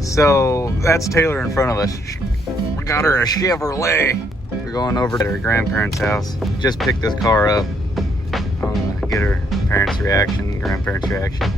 So that's Taylor in front of us. We got her a Chevrolet. We're going over to her grandparents' house. Just picked this car up. I'm gonna get her parents' reaction, grandparents' reaction.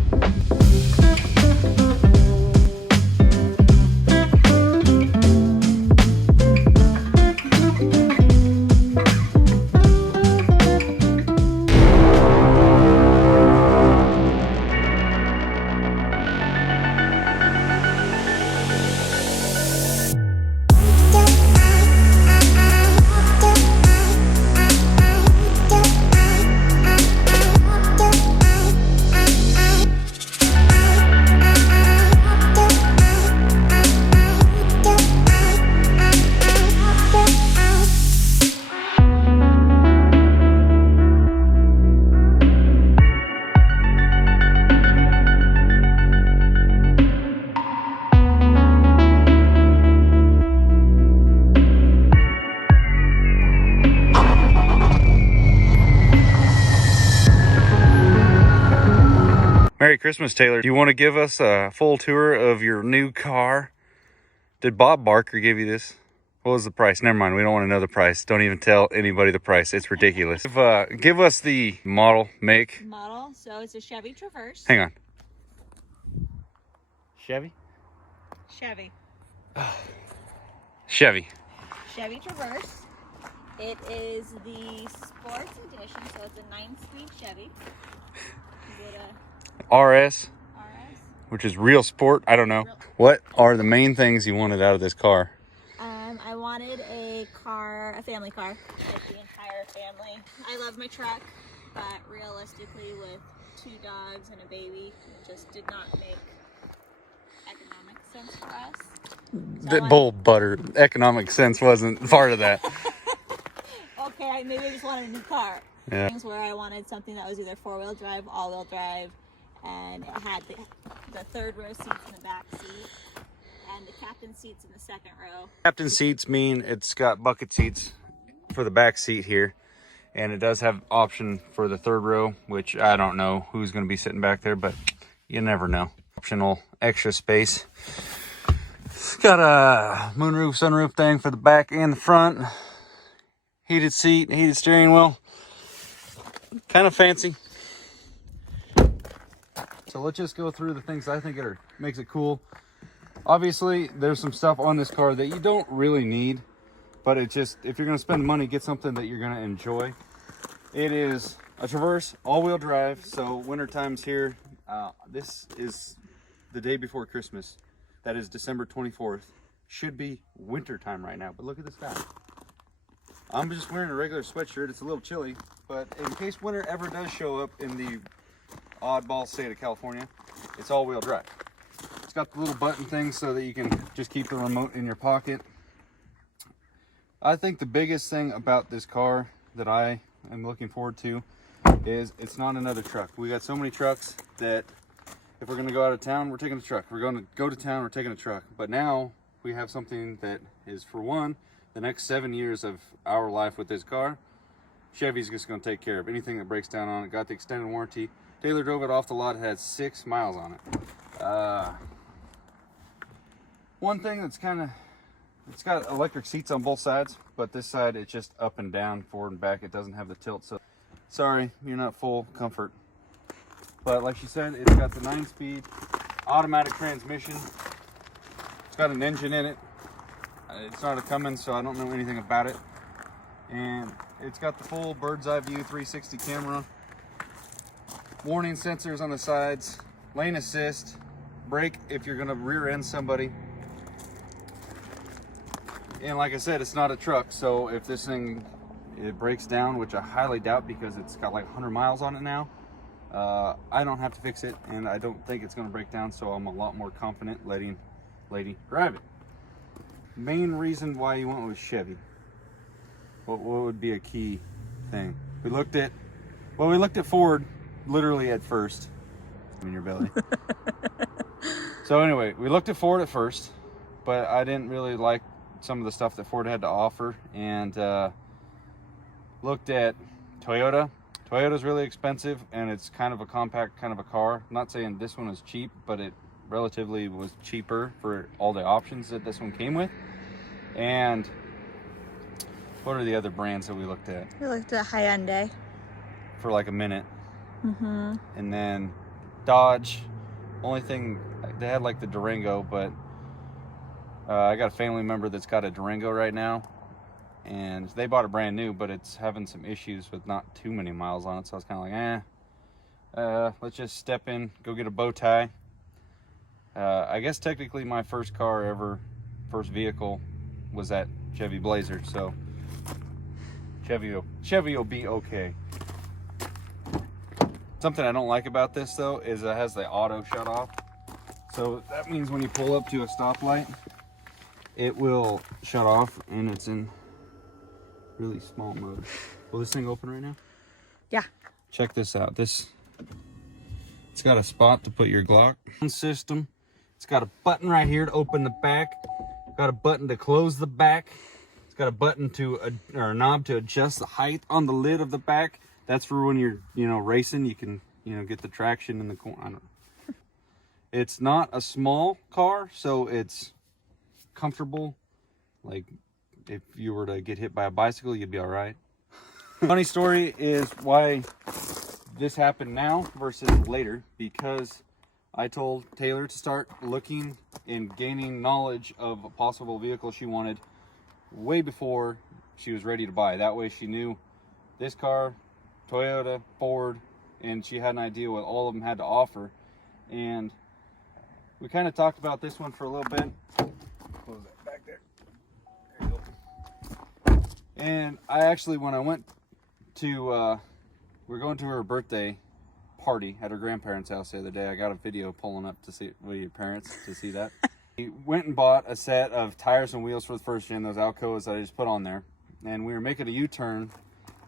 Merry Christmas, Taylor. Do you want to give us a full tour of your new car? Did Bob Barker give you this? What was the price? Never mind, we don't want to know the price. Don't even tell anybody the price. It's ridiculous. Give us the model, make. Model, so it's a Chevy Traverse. Hang on. Chevy? Chevy. Chevy. Chevy Traverse. It is the sports edition, so it's a 9-speed Chevy. Is it a RS, RS? which is real sport. I don't know. What are the main things you wanted out of this car? I wanted a family car, like the entire family. I love my truck, but realistically with 2 dogs and a baby, it just did not make economic sense for us. So The bull butter. Economic sense wasn't part of that. Okay, maybe I just wanted a new car. Yeah. Things where I wanted something that was either 4-wheel drive, all-wheel drive, and it had the 3rd row seats in the back seat and the captain seats in the 2nd row. Captain seats mean it's got bucket seats for the back seat here, and it does have option for the 3rd row, which I don't know who's going to be sitting back there, but you never know. Optional extra space. It's got a moonroof, sunroof thing for the back and the front. Heated seat, heated steering wheel. Kind of fancy. So let's just go through the things I think makes it cool. Obviously, there's some stuff on this car that you don't really need, but it just, if you're going to spend money, get something that you're going to enjoy. It is a Traverse, all-wheel drive, so winter time's here. This is the day before Christmas. That is December 24th. Should be winter time right now, but look at the sky. I'm just wearing a regular sweatshirt. It's a little chilly, but in case winter ever does show up in the oddball state of California, it's all-wheel drive. It's got the little button thing so that you can just keep the remote in your pocket. I think the biggest thing about this car that I am looking forward to is it's not another truck. We got so many trucks that if we're going to go out of town, we're taking a truck. We're going to go to town, we're taking a truck. But now we have something that is, for one, the next 7 years of our life with this car, Chevy's just going to take care of anything that breaks down on it. Got the extended warranty. Taylor drove it off the lot. It had 6 miles on it. One thing that's it's got electric seats on both sides, but this side it's just up and down, forward and back. It doesn't have the tilt, so sorry, you're not full comfort. But like she said, it's got the 9-speed automatic transmission. It's got an engine in it. It's not a Cummins, so I don't know anything about it. And it's got the full bird's eye view 360 camera. Warning sensors on the sides. Lane assist. Brake if you're going to rear end somebody. And like I said, it's not a truck, so if this thing breaks down, which I highly doubt because it's got like 100 miles on it now, I don't have to fix it, and I don't think it's going to break down, so I'm a lot more confident letting lady drive it. Main reason why you went with Chevy, what would be a key thing? We looked at Ford literally at first. In your belly. So anyway, we looked at Ford at first, but I didn't really like some of the stuff that Ford had to offer, and looked at Toyota. Toyota's really expensive, and it's kind of a compact kind of a car. I'm not saying this one is cheap, but relatively was cheaper for all the options that this one came with. And what are the other brands that we looked at? We looked at Hyundai. For like a minute. Mm-hmm. And then Dodge. Only thing, they had like the Durango, but I got a family member that's got a Durango right now. And they bought it brand new, but it's having some issues with not too many miles on it. So I was kind of like, let's just step in, go get a bow tie. I guess technically my first vehicle was that Chevy Blazer. So Chevy will be okay. Something I don't like about this though is it has the auto shut off. So that means when you pull up to a stoplight, it will shut off and it's in really small mode. Will this thing open right now? Yeah. Check this out. It's got a spot to put your Glock system. It's got a button right here to open the back. Got a button to close the back. It's got a button or a knob to adjust the height on the lid of the back. That's for when you're, racing, you can, get the traction in the corner. I don't know. It's not a small car, so it's comfortable. Like, if you were to get hit by a bicycle, you'd be all right. Funny story is why this happened now versus later, because I told Taylor to start looking and gaining knowledge of a possible vehicle she wanted way before she was ready to buy. That way she knew this car, Toyota, Ford, and she had an idea what all of them had to offer. And we kind of talked about this one for a little bit. Close that back there. There you go. And I actually, when I went to, we're going to her birthday party at her grandparents' house the other day. I got a video pulling up to see with your parents to see that. We went and bought a set of tires and wheels for the first gen, those Alcoas that I just put on there. And we were making a U-turn.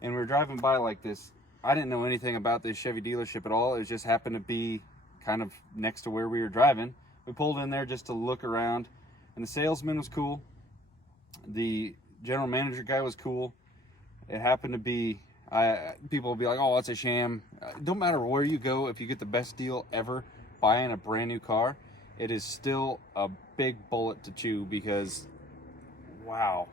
And we were driving by like this. I didn't know anything about this Chevy dealership at all. It just happened to be kind of next to where we were driving. We pulled in there just to look around. And the salesman was cool. The general manager guy was cool. It happened to be, people will be like, oh, it's a sham. Don't matter where you go, if you get the best deal ever buying a brand new car, it is still a big bullet to chew because, wow.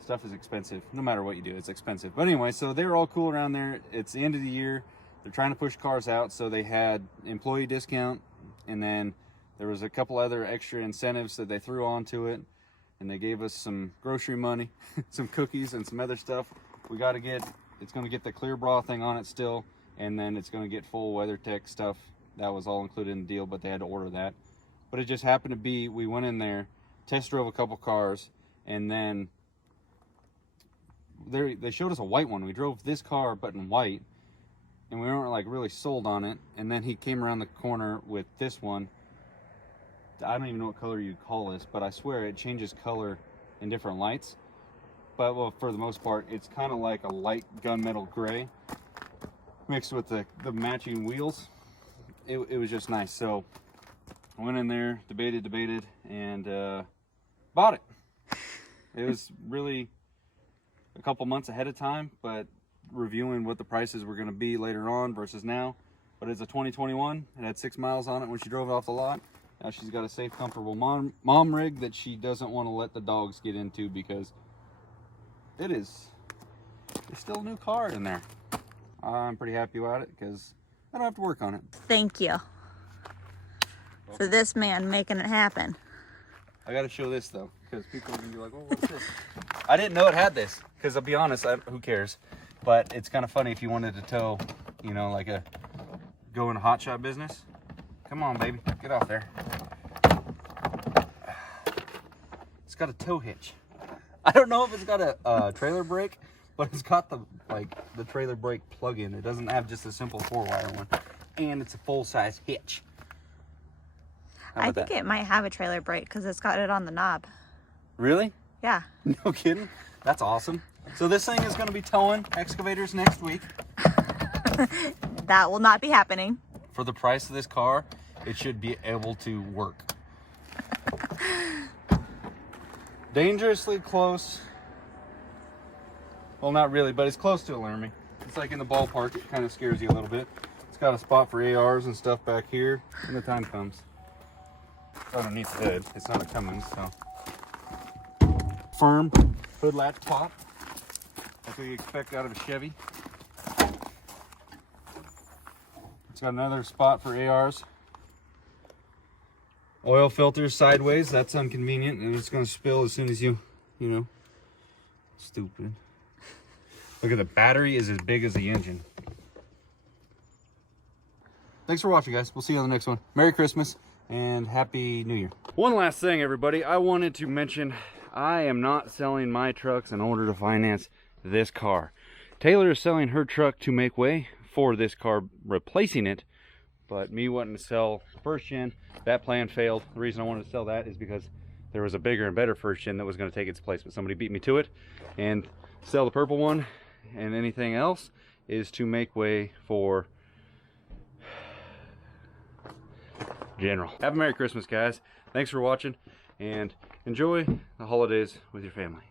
Stuff is expensive. No matter what you do, it's expensive. But anyway, so they're all cool around there. It's the end of the year. They're trying to push cars out, so they had employee discount, and then there was a couple other extra incentives that they threw onto it, and they gave us some grocery money, some cookies, and some other stuff. We got to get, it's going to get the clear bra thing on it still, and then it's going to get full WeatherTech stuff. That was all included in the deal, but they had to order that. But it just happened to be, we went in there, test drove a couple cars, and then they showed us a white one. We drove this car but in white, and we weren't like really sold on it. And then he came around the corner with this one. I don't even know what color you'd call this, but I swear it changes color in different lights. But well, for the most part, it's kind of like a light gunmetal gray mixed with the matching wheels. It was just nice. So I went in there, debated, and bought it. It was really a couple months ahead of time, but reviewing what the prices were going to be later on versus now. But it's a 2021. It had 6 miles on it when she drove it off the lot. Now she's got a safe, comfortable mom rig that she doesn't want to let the dogs get into because there's still a new car in there. I'm pretty happy about it because I don't have to work on it. Thank you for this man making it happen. I got to show this though, because people are going to be like, well, what's this? I didn't know it had this, because I'll be honest, who cares? But it's kind of funny if you wanted to tow, like go in a hot shot business. Come on, baby, get off there. It's got a tow hitch. I don't know if it's got a trailer brake, but it's got the trailer brake plug-in. It doesn't have just a simple 4-wire one, and it's a full-size hitch. I think it might have a trailer brake because it's got it on the knob. Really? Yeah. No kidding? That's awesome. So this thing is going to be towing excavators next week. That will not be happening. For the price of this car, it should be able to work. Dangerously close. Well, not really, but it's close to a Lermy. It's like in the ballpark. It kind of scares you a little bit. It's got a spot for ARs and stuff back here when the time comes. underneath the hood. It's not a Cummins, so. Firm hood latch top. That's what you expect out of a Chevy. It's got another spot for ARs. Oil filters sideways. That's inconvenient, and it's going to spill as soon as you know. Stupid. Look at the battery is as big as the engine. Thanks for watching, guys. We'll see you on the next one. Merry Christmas and Happy New Year. One last thing, everybody. I wanted to mention I am not selling my trucks in order to finance this car. Taylor is selling her truck to make way for this car replacing it, but me wanting to sell first gen, that plan failed. The reason I wanted to sell that is because there was a bigger and better first gen that was going to take its place, but somebody beat me to it. And sell the purple one, and anything else is to make way for General. Have a Merry Christmas, guys. Thanks for watching, and enjoy the holidays with your family.